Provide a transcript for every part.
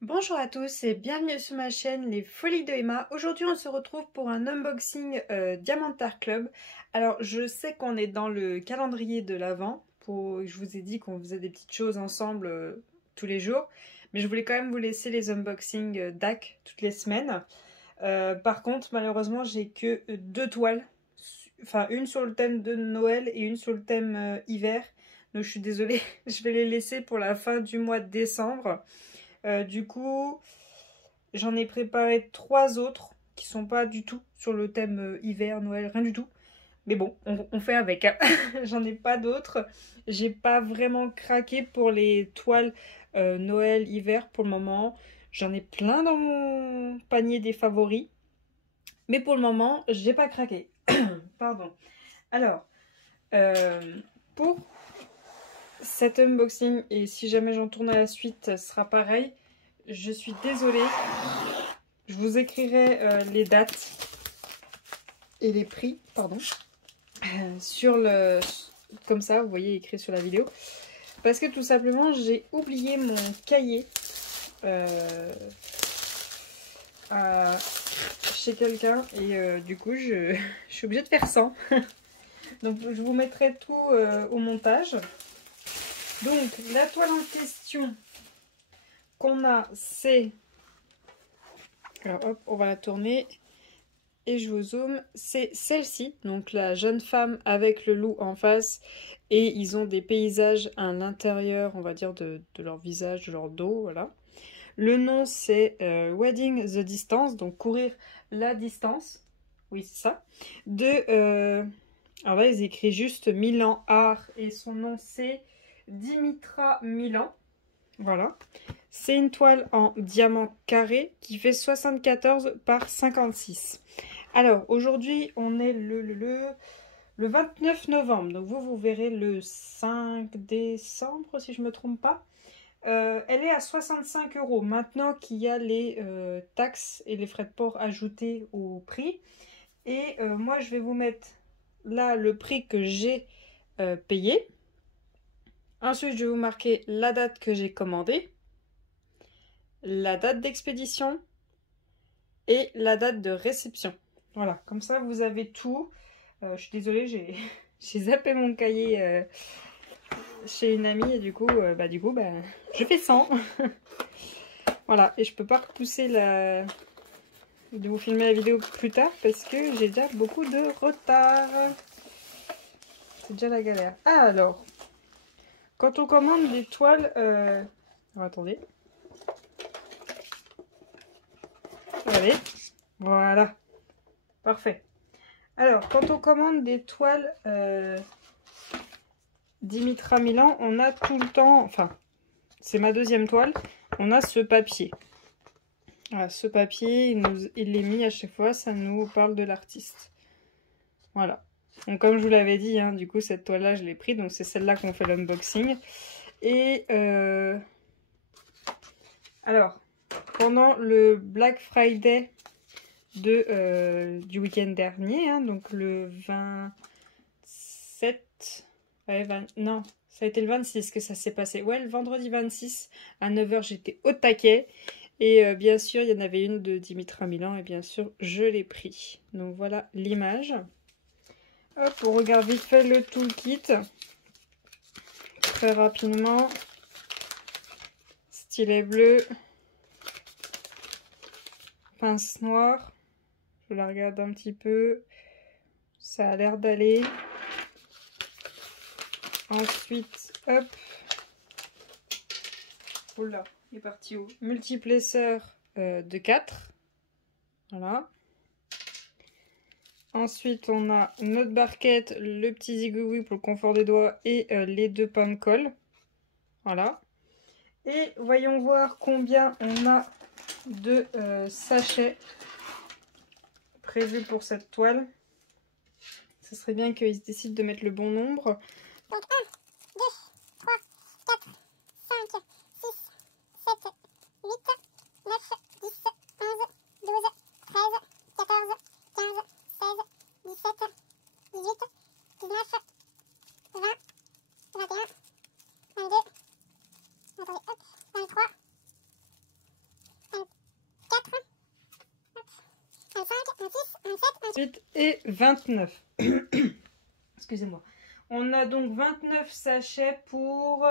Bonjour à tous et bienvenue sur ma chaîne Les Folies de Emma. Aujourd'hui on se retrouve pour un unboxing Diamantar Club. Alors je sais qu'on est dans le calendrier de l'Avent. Je vous ai dit qu'on faisait des petites choses ensemble tous les jours. Mais je voulais quand même vous laisser les unboxings DAC toutes les semaines. Par contre malheureusement j'ai que deux toiles. Enfin une sur le thème de Noël et une sur le thème hiver. Donc je suis désolée, je vais les laisser pour la fin du mois de décembre. Du coup, j'en ai préparé trois autres qui sont pas du tout sur le thème hiver, Noël, rien du tout. Mais bon, on fait avec, hein. J'en ai pas d'autres. J'ai pas vraiment craqué pour les toiles Noël, hiver pour le moment. J'en ai plein dans mon panier des favoris. Mais pour le moment, j'ai pas craqué. Pardon. Alors, euh, pour cet unboxing, et si jamais j'en tourne à la suite, ce sera pareil. Je suis désolée. Je vous écrirai les dates et les prix, pardon, sur le... comme ça, vous voyez écrit sur la vidéo. Parce que tout simplement, j'ai oublié mon cahier chez quelqu'un. Et du coup, je suis obligée de faire ça. Donc, je vous mettrai tout au montage. Donc, la toile en question qu'on a, c'est... Alors, hop, on va la tourner. Et je vous zoome, c'est celle-ci, donc la jeune femme avec le loup en face, et ils ont des paysages à l'intérieur, on va dire, de leur visage, de leur dos, voilà. Le nom c'est Wedding the Distance, donc courir la distance, oui c'est ça, alors là ils écrivent juste Milan Art, et son nom c'est Dimitra Milan, voilà. C'est une toile en diamant carré qui fait 74 par 56. Alors, aujourd'hui, on est le 29 novembre. Donc, vous verrez le 5 décembre, si je ne me trompe pas. Elle est à 65 €. Maintenant qu'il y a les taxes et les frais de port ajoutés au prix. Et moi, je vais vous mettre là le prix que j'ai payé. Ensuite, je vais vous marquer la date que j'ai commandée, la date d'expédition et la date de réception. Voilà, comme ça, vous avez tout. Je suis désolée, j'ai zappé mon cahier chez une amie et du coup, je fais 100. Voilà, et je peux pas repousser de vous filmer la vidéo plus tard parce que j'ai déjà beaucoup de retard. C'est déjà la galère. Ah, alors, quand on commande des toiles... Oh, attendez. Allez, voilà. Parfait. Alors, quand on commande des toiles Dimitra Milan, on a tout le temps... Enfin, c'est ma deuxième toile. On a ce papier. Voilà, ce papier, il est mis à chaque fois, ça nous parle de l'artiste. Voilà. Donc comme je vous l'avais dit, hein, du coup cette toile-là, je l'ai prise, donc c'est celle-là qu'on fait l'unboxing. Et alors, pendant le Black Friday du week-end dernier, hein, donc le 27... Ouais, non, ça a été le 26 que ça s'est passé. Ouais, le vendredi 26 à 9 h, j'étais au taquet. Et bien sûr, il y en avait une de Dimitra Milan et bien sûr, je l'ai pris. Donc voilà l'image. Hop, on regarde vite fait le toolkit. Très rapidement. Stylet bleu. Pince noire. Je la regarde un petit peu. Ça a l'air d'aller. Ensuite, hop. Oula, il est parti où? Multiplesseur de 4. Voilà. Ensuite, on a notre barquette, le petit zigouigoui pour le confort des doigts et les deux pommes colle. Voilà. Et voyons voir combien on a de sachets prévus pour cette toile. Ce serait bien qu'ils décident de mettre le bon nombre. Donc 1, 2, 3, 4, 5, 6, 7, 8, 9, 10, 11, 12, 13, 14, 15, 16, 17, 18, 19, 20, 21, 22, attendez, hop, 23, 28 et 29. Excusez-moi. On a donc 29 sachets pour...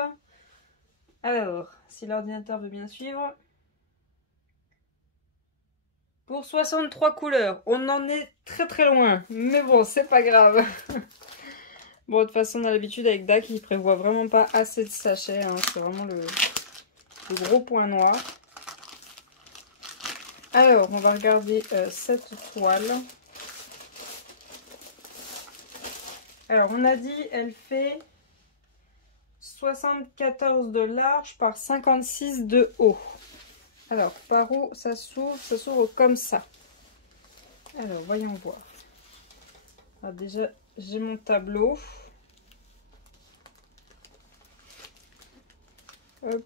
Alors, si l'ordinateur veut bien suivre... Pour 63 couleurs. On en est très très loin. Mais bon, c'est pas grave. Bon, de toute façon, on a l'habitude avec DAC, il prévoit vraiment pas assez de sachets. Hein. C'est vraiment le gros point noir. Alors, on va regarder cette toile. Alors, on a dit, elle fait 74 de large par 56 de haut. Alors, par où ça s'ouvre? Ça s'ouvre comme ça. Alors, voyons voir. Alors, déjà, j'ai mon tableau. Hop.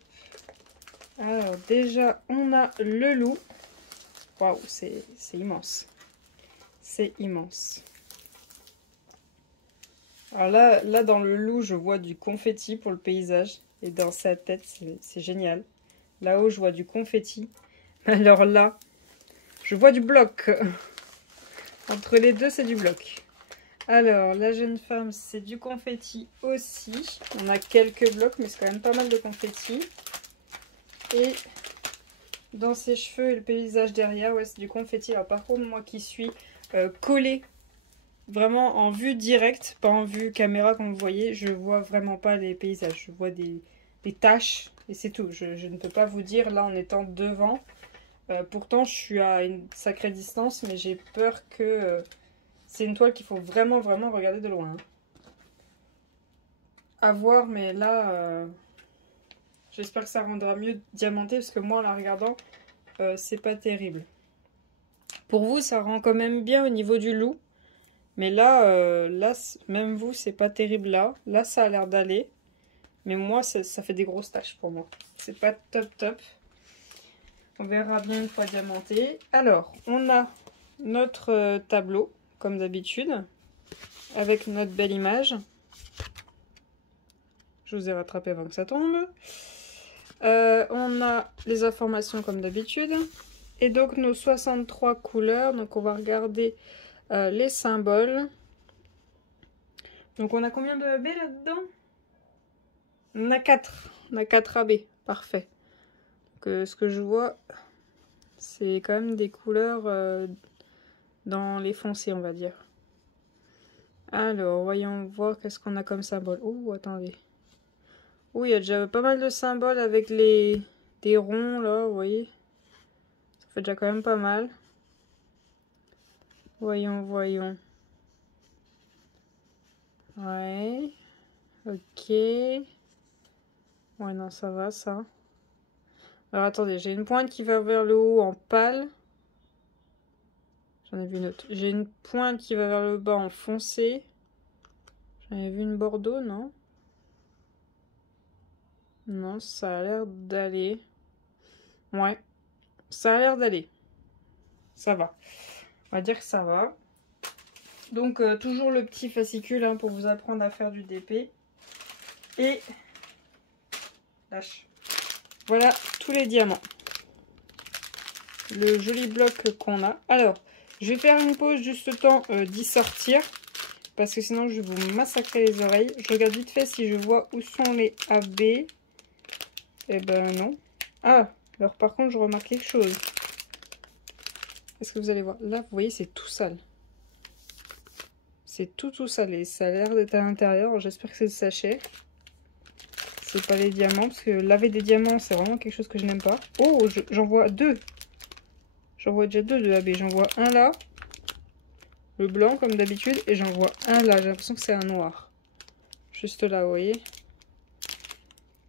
Alors, déjà, on a le loup. Waouh, c'est immense. C'est immense. Alors là, dans le loup, je vois du confetti pour le paysage. Et dans sa tête, c'est génial. Là-haut, je vois du confetti. Alors là, je vois du bloc. Entre les deux, c'est du bloc. Alors, la jeune femme, c'est du confetti aussi. On a quelques blocs, mais c'est quand même pas mal de confetti. Et dans ses cheveux et le paysage derrière, ouais, c'est du confetti. Alors par contre, moi qui suis collée, vraiment en vue directe, pas en vue caméra comme vous voyez, je vois vraiment pas les paysages. Je vois des taches. Et c'est tout, je ne peux pas vous dire là en étant devant. Pourtant je suis à une sacrée distance, mais j'ai peur que... c'est une toile qu'il faut vraiment regarder de loin. Hein. À voir, mais là, j'espère que ça rendra mieux diamanté, parce que moi en la regardant, c'est pas terrible. Pour vous, ça rend quand même bien au niveau du loup. Mais là, même vous, c'est pas terrible là. Là, ça a l'air d'aller. Mais moi, ça fait des grosses taches pour moi. C'est pas top. On verra bien une fois diamanté. Alors, on a notre tableau, comme d'habitude. Avec notre belle image. Je vous ai rattrapé avant que ça tombe. On a les informations comme d'habitude. Et donc, nos 63 couleurs. Donc, on va regarder les symboles. Donc, on a combien de AB là-dedans? On a 4. On a 4 AB. Parfait. Donc, ce que je vois, c'est quand même des couleurs dans les foncés, on va dire. Alors, voyons voir qu'est-ce qu'on a comme symbole. Oh, attendez. Oh, il y a déjà pas mal de symboles avec des ronds, là, vous voyez. Ça fait déjà quand même pas mal. Voyons. Ouais. Ok. Ouais, non, ça va, ça. Alors, attendez, j'ai une pointe qui va vers le haut en pâle. J'en ai vu une autre. J'ai une pointe qui va vers le bas en foncé. J'en ai vu une bordeaux, non? Non, ça a l'air d'aller. Ouais, ça a l'air d'aller. Ça va. On va dire que ça va. Donc, toujours le petit fascicule hein, pour vous apprendre à faire du DP. Et... lâche. Voilà tous les diamants. Le joli bloc qu'on a. Alors, je vais faire une pause juste le temps d'y sortir. Parce que sinon, je vais vous massacrer les oreilles. Je regarde vite fait si je vois où sont les AB. Eh ben non. Ah, alors par contre, je remarque quelque chose. Est-ce que vous allez voir? Là, vous voyez, c'est tout sale. C'est tout sale. Et ça a l'air d'être à l'intérieur. J'espère que c'est le sachet. C'est pas les diamants. Parce que laver des diamants, c'est vraiment quelque chose que je n'aime pas. Oh, j'en vois 2. J'en vois déjà 2 de AB. J'en vois un là. Le blanc, comme d'habitude. Et j'en vois un là. J'ai l'impression que c'est un noir. Juste là, vous voyez.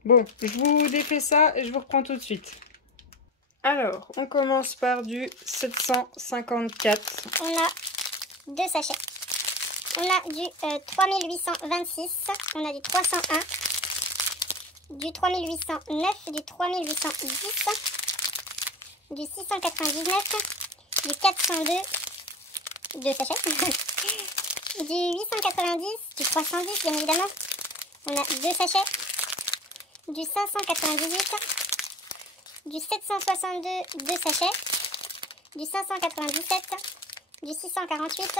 Bon, je vous défais ça et je vous reprends tout de suite. Alors, on commence par du 754. On a 2 sachets. On a du 3826, on a du 301, du 3809, du 3810, du 699, du 402, 2 sachets, du 890, du 310 bien évidemment. On a 2 sachets, du 598, du 762, 2 sachets, du 597, du 648,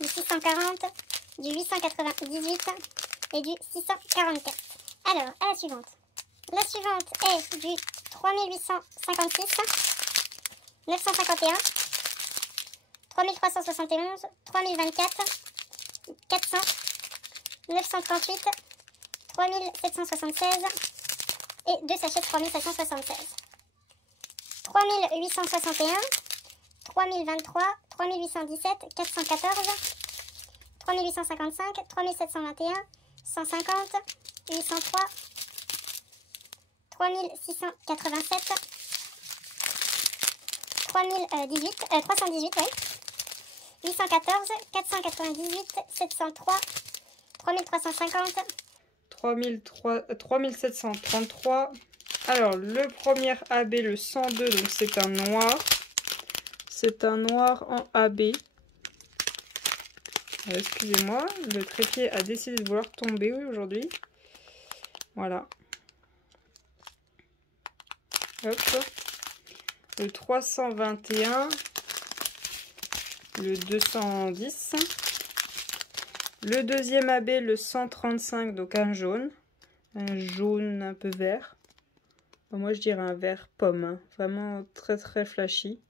du 640, du 898 et du 644. Alors, à la suivante. La suivante est du 3856, 951, 3371, 3024, 400, 938, 3776 et 2 sachets de 3776. 3861, 3023, 3817, 414, 3855, 3721, 150, 803, 3687, 318, ouais. 814, 498, 703, 3350, 3733. Alors, le premier AB, le 102, donc c'est un noir. C'est un noir en AB. Excusez-moi, le trépied a décidé de vouloir tomber aujourd'hui. Voilà. Hop. Le 321. Le 210. Le deuxième AB, le 135, donc un jaune. Un jaune un peu vert. Moi, je dirais un vert pomme. Hein. Vraiment très très flashy.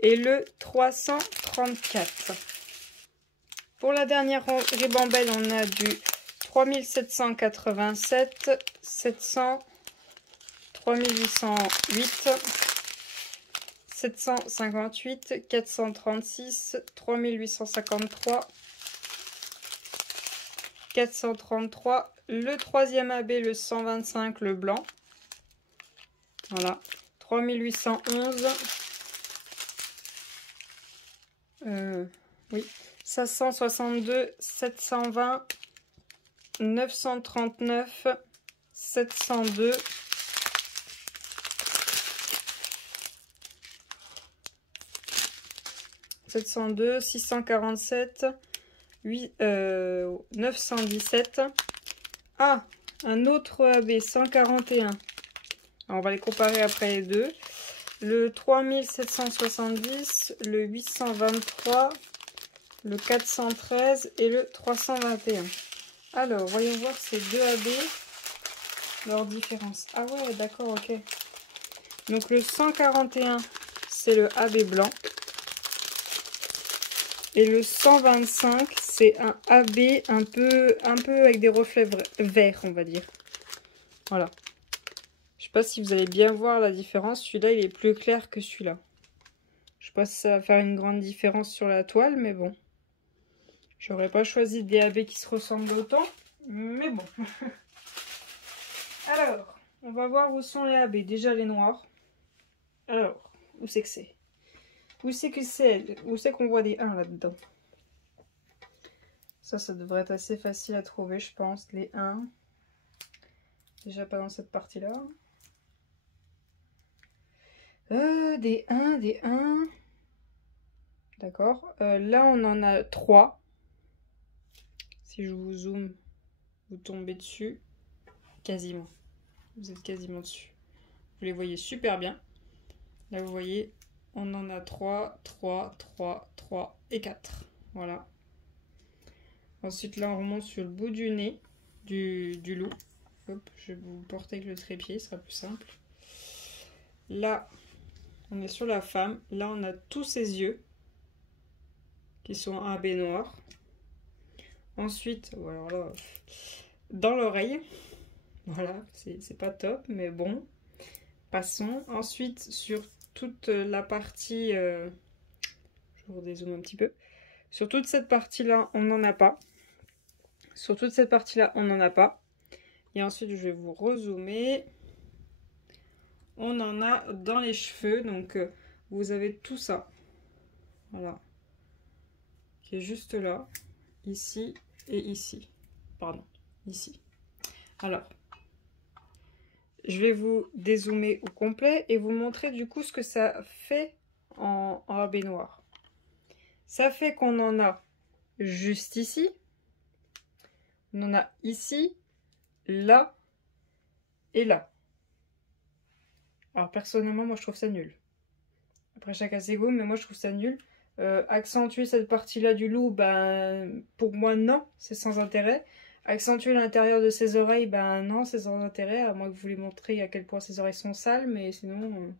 Et le 334. Pour la dernière ribambelle, on a du 3787, 700, 3808, 758, 436, 3853, 433. Le troisième AB, le 125, le blanc. Voilà. 3811. Oui. 562, 720, 939, 702, 702, 647, 917. Ah, un autre AB, 141. Alors, on va les comparer après les deux. Le 3770, le 823, le 413 et le 321. Alors, voyons voir ces deux AB, leur différence. Ah ouais, d'accord, ok. Donc le 141, c'est le AB blanc. Et le 125, c'est un AB un peu avec des reflets verts, on va dire. Voilà. Je sais pas si vous allez bien voir la différence. Celui-là, il est plus clair que celui-là. Je sais pas si ça va faire une grande différence sur la toile, mais bon. J'aurais pas choisi des AB qui se ressemblent autant, mais bon. Alors, on va voir où sont les AB. Déjà les noirs. Alors, où c'est que c'est? Où c'est que c'est? Où c'est qu'on voit des 1 là-dedans? Ça devrait être assez facile à trouver, je pense. Les 1. Déjà pas dans cette partie-là. Des 1, des 1. D'accord. Là, on en a 3. Si je vous zoome, vous tombez dessus. Quasiment. Vous êtes quasiment dessus. Vous les voyez super bien. Là, vous voyez, on en a 3, 3, 3, 3 et 4. Voilà. Ensuite, là, on remonte sur le bout du nez du loup. Hop, je vais vous porter avec le trépied, ce sera plus simple. Là, on est sur la femme. Là, on a tous ses yeux qui sont en AB noir. Ensuite, alors là, dans l'oreille. Voilà, c'est pas top, mais bon. Passons. Ensuite, sur toute la partie... je vous dézoome un petit peu. Sur toute cette partie-là, on n'en a pas. Sur toute cette partie-là, on n'en a pas. Et ensuite, je vais vous rezoomer. On en a dans les cheveux. Donc, vous avez tout ça. Voilà. Qui est juste là. Ici et ici. Pardon. Ici. Alors, je vais vous dézoomer au complet et vous montrer du coup ce que ça fait en AB noir. Ça fait qu'on en a juste ici. On en a ici, là et là. Alors personnellement, moi je trouve ça nul. Après chacun ses goûts, mais moi je trouve ça nul. Accentuer cette partie-là du loup, ben, pour moi, non, c'est sans intérêt. Accentuer l'intérieur de ses oreilles, ben non, c'est sans intérêt, à moins que vous lui montriez à quel point ses oreilles sont sales, mais sinon,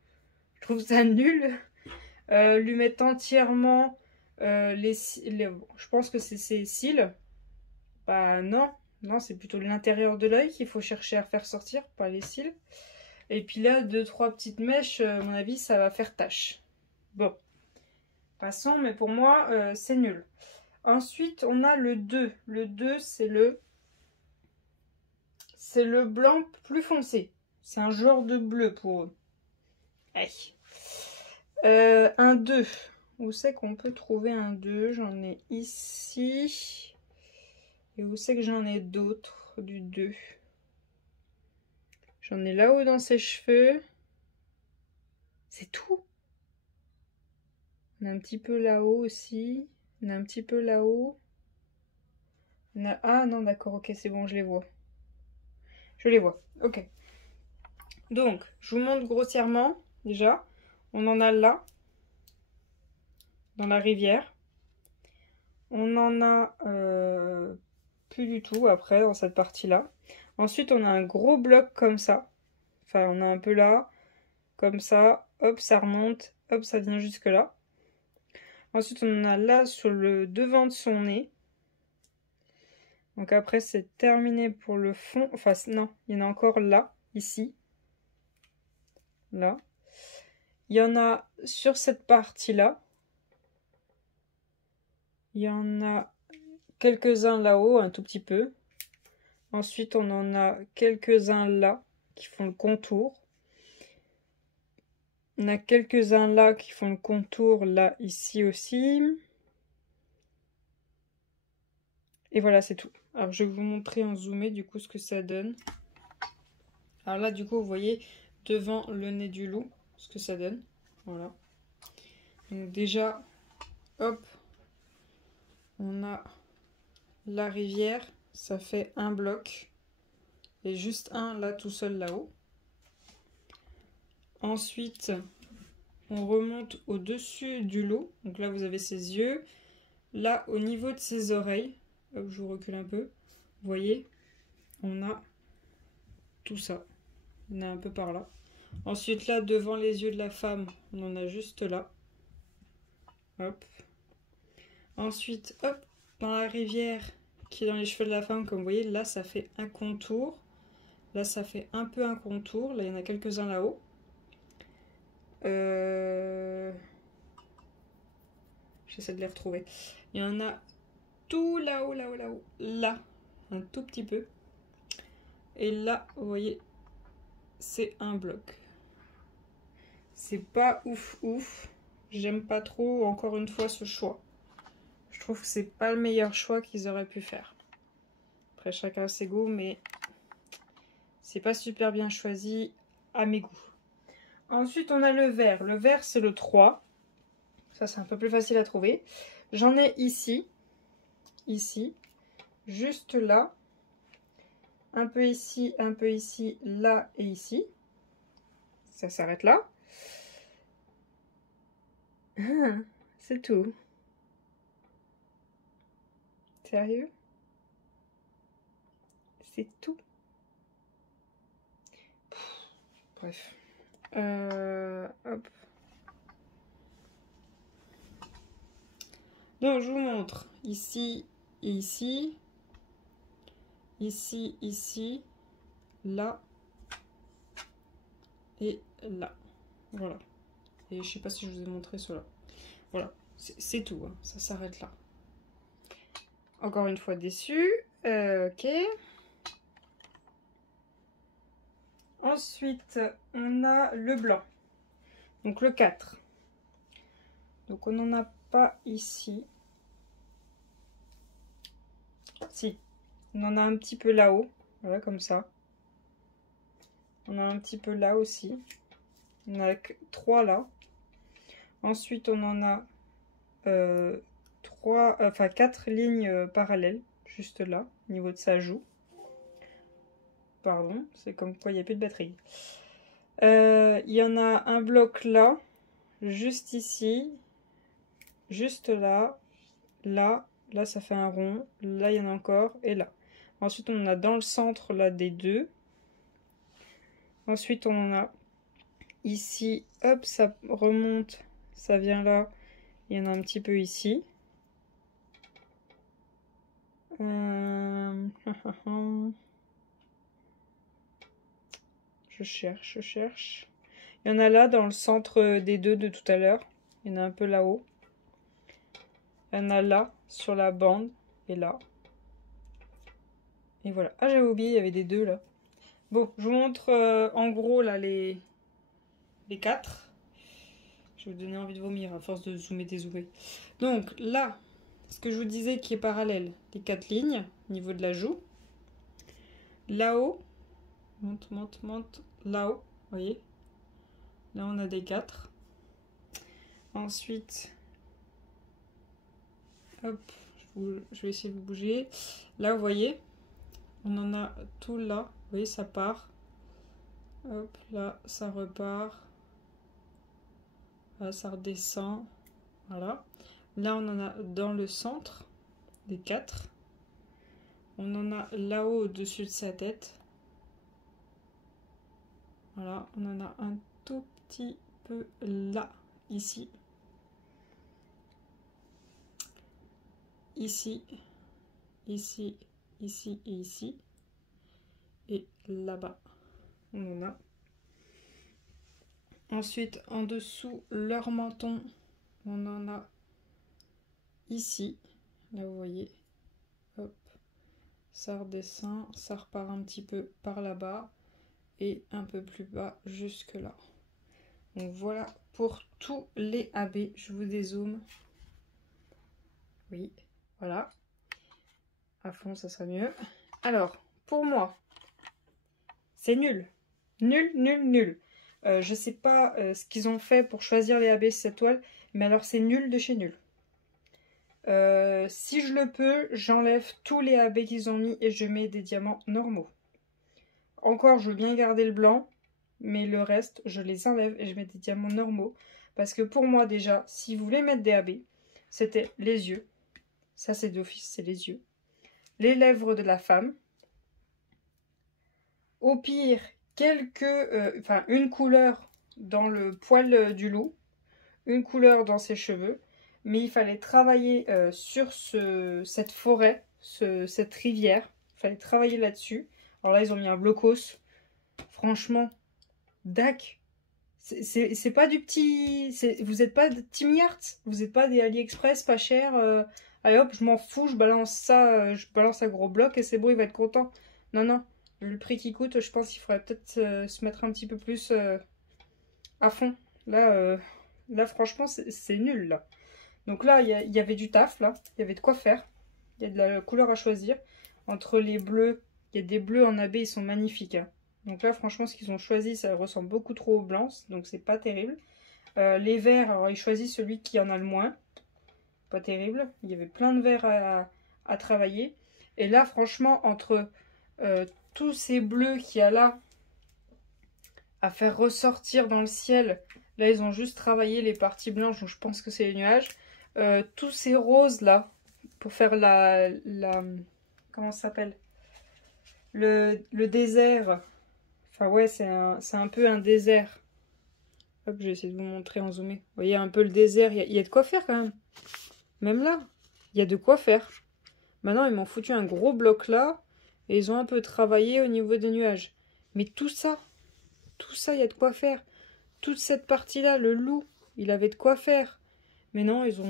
je trouve ça nul. Lui mettre entièrement je pense que c'est ses cils, bah non, non, c'est plutôt l'intérieur de l'œil qu'il faut chercher à faire sortir, pas les cils. Et puis là, 2-3 petites mèches, à mon avis, ça va faire tache. Bon. Passons, mais pour moi, c'est nul. Ensuite, on a le 2. Le 2, c'est le blanc plus foncé. C'est un genre de bleu pour eux. Aïe. Un 2. Où c'est qu'on peut trouver un 2? J'en ai ici. Et où c'est que j'en ai d'autres du 2? J'en ai là-haut dans ses cheveux. C'est tout. On a un petit peu là-haut aussi. On a un petit peu là-haut. Ah non, d'accord, ok, c'est bon, je les vois. Je les vois, ok. Donc, je vous montre grossièrement, déjà. On en a là, dans la rivière. On en a plus du tout, après, dans cette partie-là. Ensuite, on a un gros bloc comme ça. Enfin, on a un peu là, comme ça. Hop, ça remonte. Hop, ça vient jusque là. Ensuite, on en a là sur le devant de son nez. Donc après, c'est terminé pour le fond. Enfin, non, il y en a encore là, ici. Là. Il y en a sur cette partie-là. Il y en a quelques-uns là-haut, un tout petit peu. Ensuite, on en a quelques-uns là, qui font le contour. On a quelques-uns là, qui font le contour, là, ici aussi. Et voilà, c'est tout. Alors, je vais vous montrer en zoomé, du coup, ce que ça donne. Alors là, du coup, vous voyez, devant le nez du loup, ce que ça donne. Voilà. Donc déjà, hop, on a la rivière. Ça fait un bloc. Et juste un là, tout seul, là-haut. Ensuite, on remonte au-dessus du loup. Donc là, vous avez ses yeux. Là, au niveau de ses oreilles, hop, je vous recule un peu. Vous voyez, on a tout ça. On a un peu par là. Ensuite, là, devant les yeux de la femme, on en a juste là. Hop. Ensuite, hop, dans la rivière qui est dans les cheveux de la femme, comme vous voyez, là, ça fait un contour. Là, ça fait un peu un contour. Là, il y en a quelques-uns là-haut. J'essaie de les retrouver. Il y en a tout là-haut, là-haut, là-haut. Là, un tout petit peu. Et là, vous voyez, c'est un bloc. C'est pas ouf ouf. J'aime pas trop, encore une fois, ce choix. Je trouve que c'est pas le meilleur choix qu'ils auraient pu faire. Après, chacun ses goûts, mais c'est pas super bien choisi à mes goûts. Ensuite, on a le vert. Le vert, c'est le 3. Ça, c'est un peu plus facile à trouver. J'en ai ici. Ici. Juste là. Un peu ici, là et ici. Ça s'arrête là. Ah, c'est tout. Sérieux? C'est tout. Bref. Hop. Donc, je vous montre ici et ici. Ici, ici. Là. Et là. Voilà. Et je sais pas si je vous ai montré cela. Voilà. C'est tout. Hein. Ça s'arrête là. Encore une fois déçu. Ok. Ensuite, on a le blanc. Donc le 4. Donc on n'en a pas ici. Si. On en a un petit peu là-haut. Voilà, comme ça. On a un petit peu là aussi. On a 3 là. Ensuite, on en a 4 lignes parallèles. Juste là, au niveau de sa joue. Pardon, c'est comme quoi il n'y a plus de batterie. Il y en a un bloc là, juste ici. juste là, là, là ça fait un rond, là il y en a encore, et là. Ensuite on en a dans le centre là des deux. Ensuite on en a ici, hop, ça remonte, ça vient là, il y en a un petit peu ici. Je cherche. Il y en a là dans le centre des deux de tout à l'heure. Il y en a un peu là-haut. Il y en a là, sur la bande, et là. Et voilà. Ah, j'avais oublié, il y avait des deux là. Bon, je vous montre en gros là les 4. Je vais vous donner envie de vomir à force de zoomer, dézoomer. Donc là, ce que je vous disais qui est parallèle, les 4 lignes au niveau de la joue. Là-haut, monte, là-haut, vous voyez. Là on a des 4. Ensuite, hop, je vais essayer de vous bouger. Là vous voyez, on en a tout là, vous voyez ça part. Hop, là ça repart. Là ça redescend. Voilà. Là on en a dans le centre des 4. On en a là-haut au-dessus de sa tête. Voilà, on en a un tout petit peu là, ici. Ici, ici, ici et ici. Et là-bas, on en a. Ensuite, en dessous, leur menton, on en a ici. Là, vous voyez. Hop. Ça redescend, ça repart un petit peu par là-bas. Et un peu plus bas, jusque là. Donc voilà pour tous les AB. Je vous dézoome. Oui, voilà. À fond, ça sera mieux. Alors, pour moi, c'est nul. Nul. Je sais pas ce qu'ils ont fait pour choisir les AB cette toile, mais alors c'est nul de chez nul. Si je le peux, j'enlève tous les AB qu'ils ont mis et je mets des diamants normaux. Encore, je veux bien garder le blanc, mais le reste, je les enlève et je mets des diamants normaux. Parce que pour moi déjà, si vous voulez mettre des AB, c'était les yeux. Ça c'est d'office, c'est les yeux. Les lèvres de la femme. Au pire, une couleur dans le poil du loup, une couleur dans ses cheveux, mais il fallait travailler sur cette forêt, cette rivière, il fallait travailler là-dessus. Alors là, ils ont mis un blocos, franchement, dac, c'est pas du petit, vous n'êtes pas de Team Yart, vous n'êtes pas des AliExpress pas cher, allez hop, je m'en fous, je balance ça, je balance un gros bloc et c'est bon, il va être content. Non. Le prix qui coûte, je pense qu'il faudrait peut-être se mettre un petit peu plus à fond. Là franchement, c'est nul, là. Donc là, il y avait du taf, là. Il y avait de quoi faire. Il y a de la couleur à choisir. Entre les bleus, il y a des bleus en AB, ils sont magnifiques. Hein. Donc là, franchement, ce qu'ils ont choisi, ça ressemble beaucoup trop aux blancs. Donc c'est pas terrible. Les verts, alors ils choisissent celui qui en a le moins. Pas terrible. Il y avait plein de verts à travailler. Et là, franchement, entre... tous ces bleus qu'il y a là à faire ressortir dans le ciel, là ils ont juste travaillé les parties blanches, donc je pense que c'est les nuages. Tous ces roses là pour faire la comment ça s'appelle, le désert, enfin ouais, c'est un peu un désert. Hop, je vais essayer de vous montrer en zoomé. Vous voyez un peu le désert, il y a de quoi faire quand même là, il y a de quoi faire. Maintenant ils m'ont foutu un gros bloc là. Et ils ont un peu travaillé au niveau des nuages. Mais tout ça, il y a de quoi faire. Toute cette partie-là, le loup, il avait de quoi faire. Mais non, ils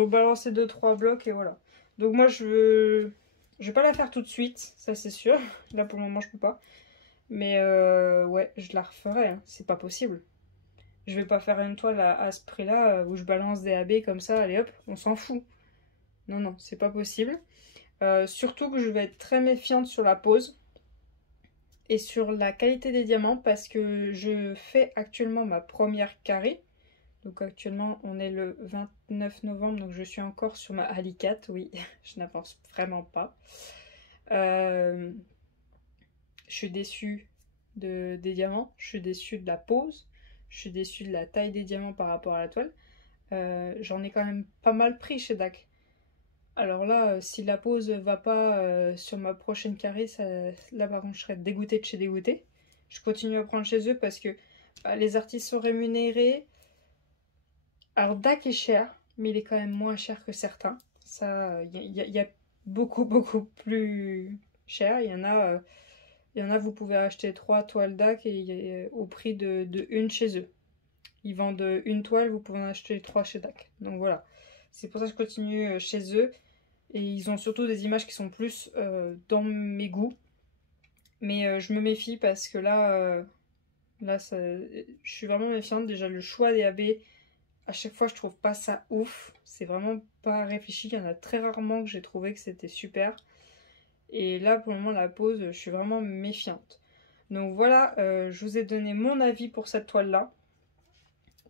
ont balancé 2-3 blocs et voilà. Donc moi, je vais pas la faire tout de suite, ça c'est sûr. Là, pour le moment, je peux pas. Mais ouais, je la referai, hein. C'est pas possible. Je vais pas faire une toile à ce prix-là où je balance des AB comme ça, allez hop, on s'en fout. Non, c'est pas possible. Surtout que je vais être très méfiante sur la pose et sur la qualité des diamants parce que je fais actuellement ma première carré. Donc actuellement on est le 29 novembre, donc je suis encore sur ma alicate, oui, je n'avance vraiment pas. Je suis déçue des diamants, je suis déçue de la pose, je suis déçue de la taille des diamants par rapport à la toile. J'en ai quand même pas mal pris chez DAC. Alors là, si la pose va pas sur ma prochaine carré, là par contre je serais dégoûtée de chez dégoûtée. Je continue à prendre chez eux parce que les artistes sont rémunérés. Alors DAC est cher, mais il est quand même moins cher que certains. Ça, il y a beaucoup plus cher. Il y en a, vous pouvez acheter 3 toiles DAC et au prix de une chez eux. Ils vendent une toile, vous pouvez en acheter 3 chez DAC. Donc voilà, c'est pour ça que je continue chez eux. Et ils ont surtout des images qui sont plus dans mes goûts. Mais je me méfie parce que là, je suis vraiment méfiante. Déjà, le choix des AB, à chaque fois, je trouve pas ça ouf. C'est vraiment pas réfléchi. Il y en a très rarement que j'ai trouvé que c'était super. Et là, pour le moment, la pose, je suis vraiment méfiante. Donc voilà, je vous ai donné mon avis pour cette toile-là.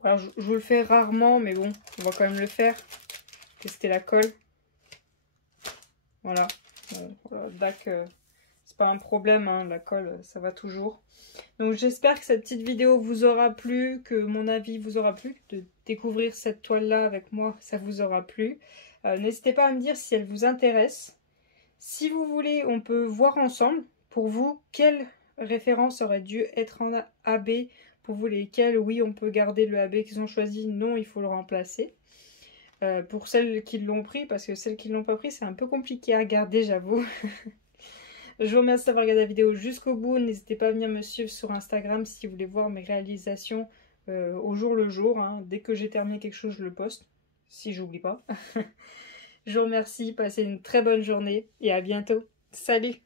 Alors, je vous le fais rarement, mais bon, on va quand même le faire. Tester la colle. Voilà. Voilà, DAC, c'est pas un problème, hein, la colle, ça va toujours. Donc j'espère que cette petite vidéo vous aura plu, que mon avis vous aura plu, de découvrir cette toile-là avec moi, ça vous aura plu. N'hésitez pas à me dire si elle vous intéresse. Si vous voulez, on peut voir ensemble, pour vous, quelle référence aurait dû être en AB. Pour vous, lesquelles, oui, on peut garder le AB qu'ils ont choisi, non, il faut le remplacer. Pour celles qui l'ont pris, parce que celles qui ne l'ont pas pris, c'est un peu compliqué à regarder, j'avoue. Je vous remercie d'avoir regardé la vidéo jusqu'au bout. N'hésitez pas à venir me suivre sur Instagram si vous voulez voir mes réalisations au jour le jour. Hein. Dès que j'ai terminé quelque chose, je le poste, si j'oublie pas. Je vous remercie, passez une très bonne journée et à bientôt. Salut!